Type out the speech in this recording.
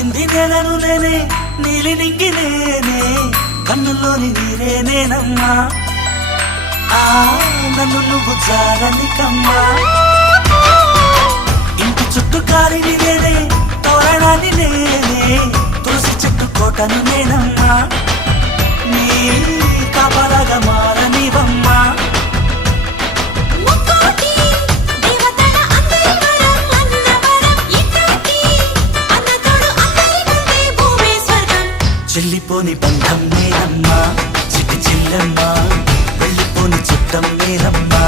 తాకింది నేలను నేనే నీలి నింగి నేనే కన్నుల్లోని నీరే నేనమ్మా నన్ను నువ్వు జారని కమ్మా ఇంటి చుట్టూ కాలిని నేనే తోరణాన్ని నేనే తులసి చెట్టు కోటను నేనమ్మా నీ కాపలాగా మారనివమ్మా చెల్లిపోని బంధం నేనమ్మా చిట్టి చెల్లెమ్మా వెళ్ళిపోని చిత్తం నేనమ్మా